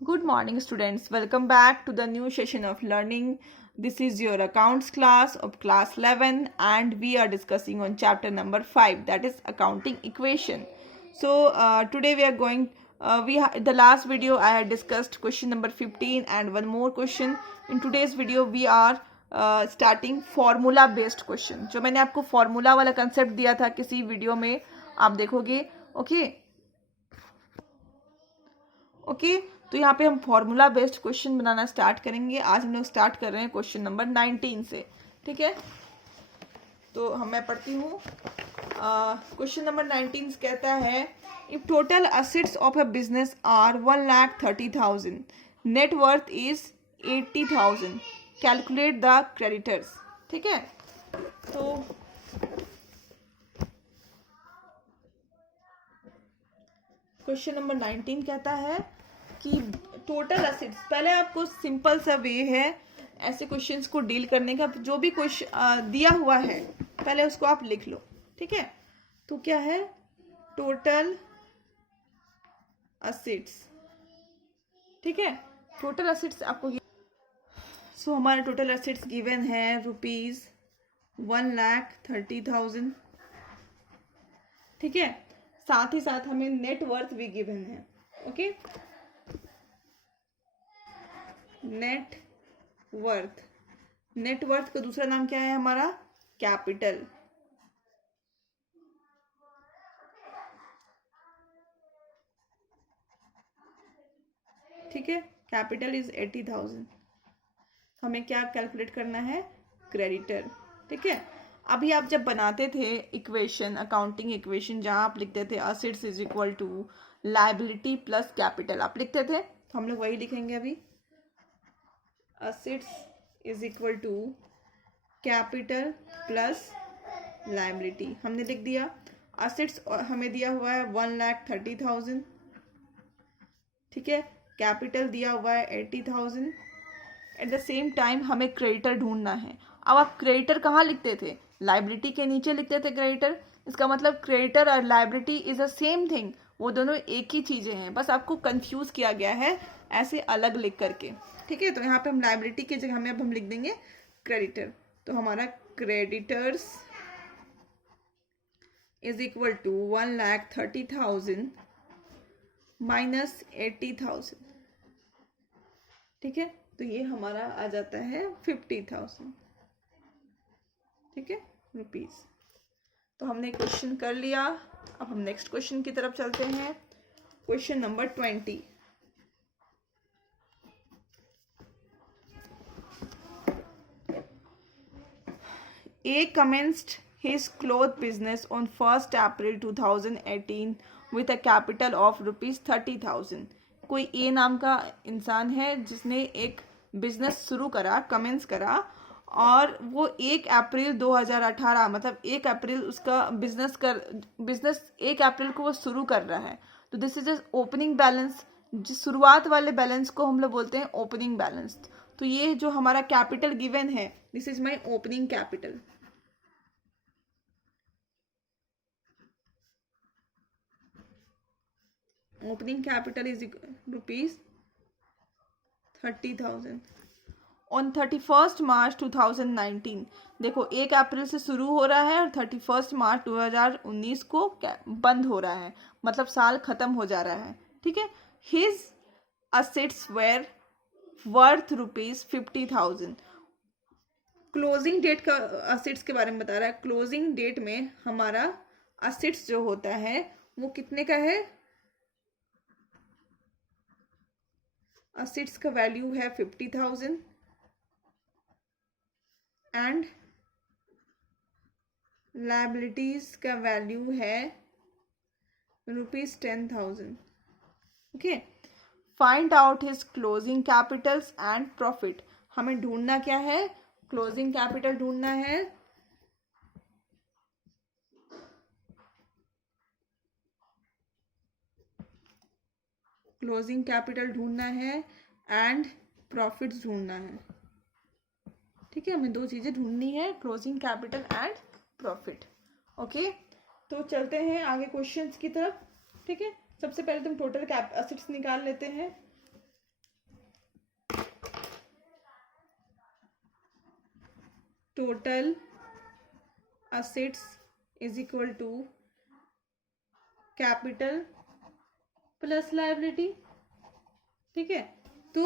Good morning, students. Welcome back to the new session of learning. This is your accounts class of class 11, and we are discussing on chapter number 5, that is accounting equation. So today we are going. The last video I had discussed question number 15 and one more question. In today's video we are starting formula based question. जो मैंने आपको formula वाला concept दिया था किसी video में, आप देखोगे. ओके तो यहाँ पे हम फॉर्मूला बेस्ड क्वेश्चन बनाना स्टार्ट करेंगे. आज हम लोग स्टार्ट कर रहे हैं क्वेश्चन नंबर 19 से. ठीक है, तो मैं पढ़ती हूँ. क्वेश्चन नंबर 19 कहता है, if total assets of a business are 1,30,000, net worth is 80,000, calculate the creditors. ठीक है, तो क्वेश्चन नंबर 19 कहता है कि टोटल असेट्स. पहले आपको सिंपल सा वे है ऐसे क्वेश्चंस को डील करने का. जो भी क्वेश्चन दिया हुआ है पहले उसको आप लिख लो. ठीक है, तो क्या है टोटल असेट्स. ठीक है, टोटल असेट्स आपको सो हमारा टोटल असेट्स गिवन है ₹1,30,000. ठीक है, साथ ही साथ हमें नेट वर्थ भी गिवन है. ओके, नेट वर्थ का दूसरा नाम क्या है हमारा? कैपिटल. ठीक है, कैपिटल इज 80,000. हमें क्या कैलकुलेट करना है? क्रेडिटर. ठीक है, अभी आप जब बनाते थे इक्वेशन, अकाउंटिंग इक्वेशन, जहां आप लिखते थे assets is equal to liability plus capital, आप लिखते थे, तो हम लोग वही लिखेंगे अभी. Assets is equal to capital plus liability हमने लिख दिया. असेट्स हमें दिया हुआ है 1,30,000. ठीक है, कैपिटल दिया हुआ है 80,000. एट द सेम टाइम हमें क्रेडिटर ढूंढना है. अब आप क्रेडिटर कहाँ लिखते थे? लायबिलिटी के नीचे लिखते थे क्रेडिटर. इसका मतलब क्रेडिटर और liability is a same thing, वो दोनों एक ही चीजें हैं, बस आपको कंफ्यूज किया गया है ऐसे अलग लिख करके. ठीक है, तो यहाँ पे हम लायबिलिटी की जगह में अब हम लिख देंगे क्रेडिटर. तो हमारा creditors is equal to 1,30,000 minus 80,000. ठीक है, तो ये हमारा आ जाता है 50,000. ठीक है, रुपीज. तो हमने क्वेश्चन कर लिया. अब हम नेक्स्ट क्वेश्चन की तरफ चलते हैं. Question number 20. A commenced his cloth business on 1st April 2018 with a capital of ₹30,000. कोई ए नाम का इंसान है जिसने एक बिजनेस शुरू करा, कमेंस करा, और वो 1 अप्रैल 2018 मतलब 1 अप्रैल उसका बिजनेस 1 अप्रैल को वो शुरू कर रहा है. तो दिस इज ओपनिंग बैलेंस. जिस शुरुआत वाले बैलेंस को हम लोग बोलते हैं ओपनिंग बैलेंस. तो ये जो हमारा कैपिटल गिवन है, this is my opening capital. Opening capital is ₹30,000. On 31 मार्च 2019, देखो 1 अप्रैल से शुरू हो रहा है और 31 मार्च 2019 को बंद हो रहा है, मतलब साल खत्म हो जा रहा है. ठीक है, his assets were worth ₹50,000. Closing date का असेट्स के बारे में बता रहा है. क्लोजिंग डेट में हमारा असेट्स जो होता है वो कितने का है? असेट्स का वैल्यू है 50,000 एंड लायबिलिटीज का वैल्यू है ₹10,000. Okay, find out his closing Capitals and profit. हमें ढूंढना क्या है? क्लोजिंग कैपिटल ढूंढना है, क्लोजिंग कैपिटल ढूंढना है एंड प्रॉफिट्स ढूंढना है. ठीक है, हमें दो चीजें ढूंढनी है, closing capital and profit. Okay, तो चलते हैं आगे क्वेश्चंस की तरफ. ठीक है, सबसे पहले तुम टोटल असेट्स निकाल लेते हैं. Total assets is equal to capital plus liability. ठीक है, तो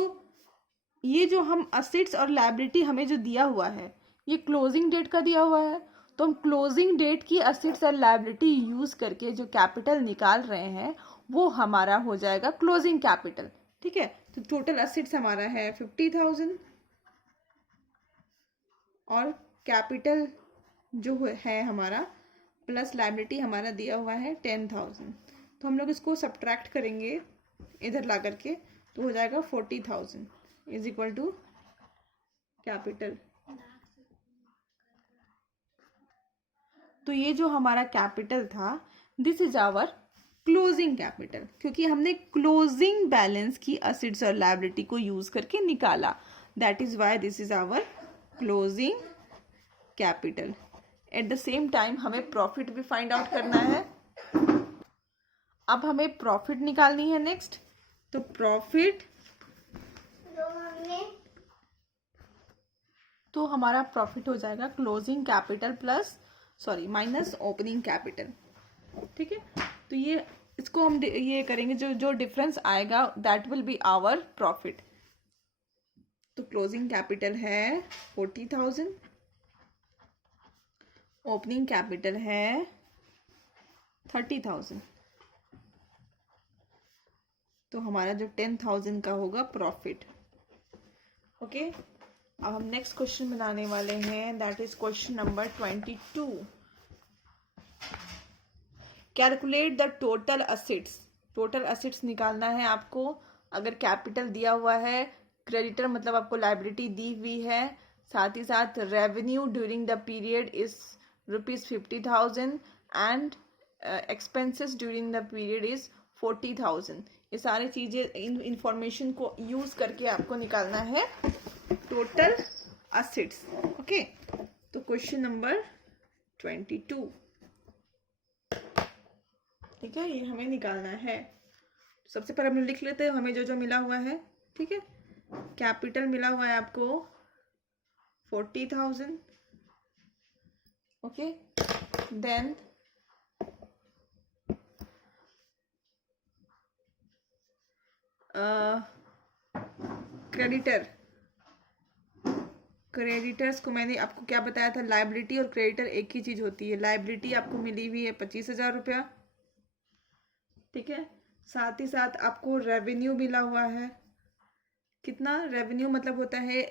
ये जो हम असेट्स और लायबिलिटी हमें जो दिया हुआ है ये क्लोजिंग डेट का दिया हुआ है, तो हम क्लोजिंग डेट की असेट्स और लायबिलिटी यूज करके जो कैपिटल निकाल रहे हैं वो हमारा हो जाएगा क्लोजिंग कैपिटल। ठीक है, तो टोटल असेट्स हमारा है 50,000 और कैपिटल जो है हमारा प्लस लायबिलिटी हमारा दिया हुआ है 10,000। तो हम लोग इसको सब्ट्रैक्ट करेंगे इधर ला करके, तो हो जाएगा 40,000 इज इक्वल टू कैपिटल। तो ये जो हमारा कैपिटल था this is our closing capital, क्योंकि हमने क्लोजिंग बैलेंस की असेट्स और लायबिलिटी को यूज करके निकाला, that is why this is our closing capital. At the same time हमें प्रॉफिट भी फाइंड आउट करना है। अब हमें प्रॉफिट निकालनी है नेक्स्ट, तो प्रॉफिट तो हमारा प्रॉफिट हो जाएगा closing capital plus minus opening capital. ठीक है, तो ये इसको हम ये करेंगे, जो जो डिफरेंस आएगा that will be our profit. तो क्लोजिंग कैपिटल है 40,000, ओपनिंग कैपिटल है 30,000, तो हमारा जो 10,000 का होगा प्रॉफिट। ओके, अब हम नेक्स्ट क्वेश्चन बनाने वाले हैं, that is question number 22। Calculate the total assets. Total assets निकालना है आपको। अगर कैपिटल दिया हुआ है, क्रेडिटर मतलब आपको लायबिलिटी दी हुई है, साथ ही साथ revenue during the period is ₹50,000 and expenses during the period is 40,000। ये सारी चीजें इंफॉर्मेशन को यूज करके आपको निकालना है टोटल असेट्स। ओके, तो क्वेश्चन नंबर 22, ठीक है, ये हमें निकालना है। सबसे पहले हम लिख लेते हैं हमें जो जो मिला हुआ है। ठीक है, कैपिटल मिला हुआ है आपको 40,000। ओके, देन क्रेडिटर्स को मैंने आपको क्या बताया था, लायबिलिटी और क्रेडिटर एक ही चीज होती है। लायबिलिटी आपको मिली हुई है 25,000 रुपया। ठीक है, साथ ही साथ आपको रेवेन्यू मिला हुआ है। कितना रेवेन्यू मतलब होता है,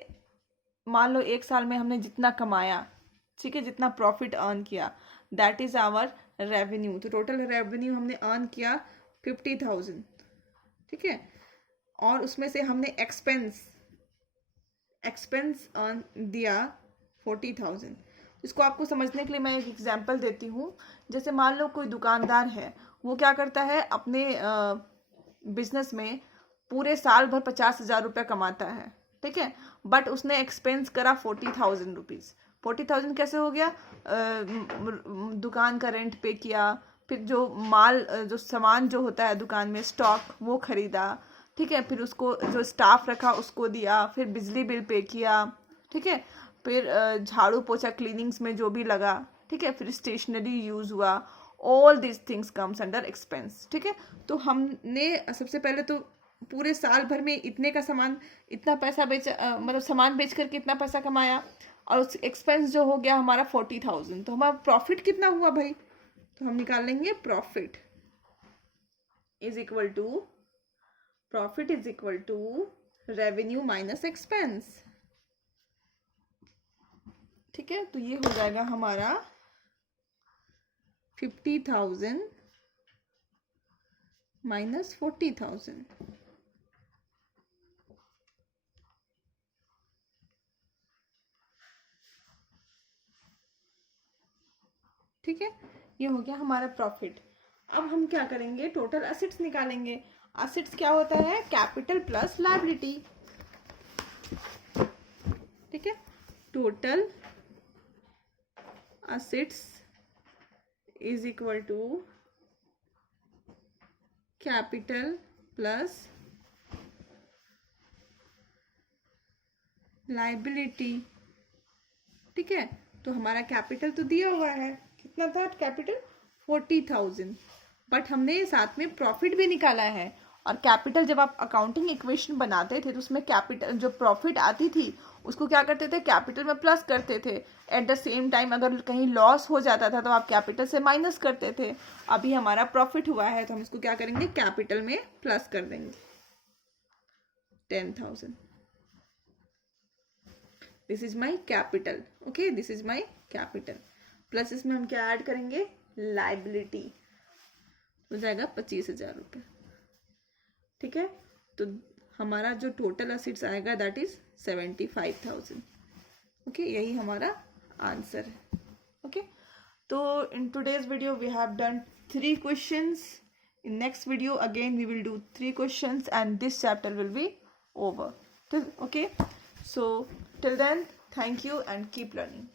मान लो एक साल में हमने जितना कमाया, ठीक है, जितना प्रॉफिट अर्न किया, दैट इज आवर रेवेन्यू। तो टोटल रेवेन्यू हमने अर्न किया 50,000। ठीक है, और उसमें से हमने एक्सपेंस दिया 40,000। इसको आपको समझने के लिए मैं एक एग्जांपल देती हूँ। जैसे मान लो कोई दुकानदार है, वो क्या करता है, अपने बिजनेस में पूरे साल भर 50,000 रुपया कमाता है। ठीक है, बट उसने एक्सपेंस करा 40,000 रुपीज़। 40,000 कैसे हो गया, दुकान का रेंट पे किया, फिर जो माल जो सामान जो होता है दुकान में स्टॉक वो खरीदा। ठीक है, फिर उसको जो स्टाफ रखा उसको दिया, फिर बिजली बिल पे किया। ठीक है, फिर झाड़ू पोछा क्लीनिंग्स में जो भी लगा। ठीक है, फिर स्टेशनरी यूज हुआ, all this things comes under expense. ठीक है, तो हमने सबसे पहले तो पूरे साल भर में इतने का सामान, इतना पैसा मतलब सामान बेच करके इतना पैसा कमाया, और उस एक्सपेंस जो हो गया हमारा 40,000। तो हमारा प्रॉफिट कितना हुआ भाई, तो हम निकाल लेंगे profit is equal to revenue minus expense. ठीक है, तो ये हो जाएगा हमारा 50,000 माइनस 40,000। ठीक है, ये हो गया हमारा प्रॉफिट। अब हम क्या करेंगे, टोटल असेट्स निकालेंगे। असेट्स क्या होता है, कैपिटल प्लस लायबिलिटी। ठीक है, total assets is equal to capital plus liability ठीक है, तो हमारा कैपिटल तो दिया हुआ है, कितना था कैपिटल 40,000, बट हमने साथ में प्रॉफिट भी निकाला है। और कैपिटल जब आप अकाउंटिंग इक्वेशन बनाते थे तो उसमें कैपिटल जो प्रॉफिट आती थी उसको क्या करते थे, कैपिटल में प्लस करते थे। एट द सेम टाइम अगर कहीं लॉस हो जाता था तो आप कैपिटल से माइनस करते थे। अभी हमारा प्रॉफिट हुआ है तो हम इसको क्या करेंगे, कैपिटल में प्लस कर देंगे 10,000। This is my capital, okay, this is my capital. Plus इसमें हम क्या ऐड करेंगे, लाइबिलिटी, हो जाएगा 25,000 रुपये। ठीक है, तो हमारा जो टोटल असेट्स आएगा दैट इज 75,000। ओके, यही हमारा आंसर है। ओके, तो in today's video we have done 3 questions. In next video again we will do 3 questions and this chapter will be over. Okay, so till then, thank you and keep learning.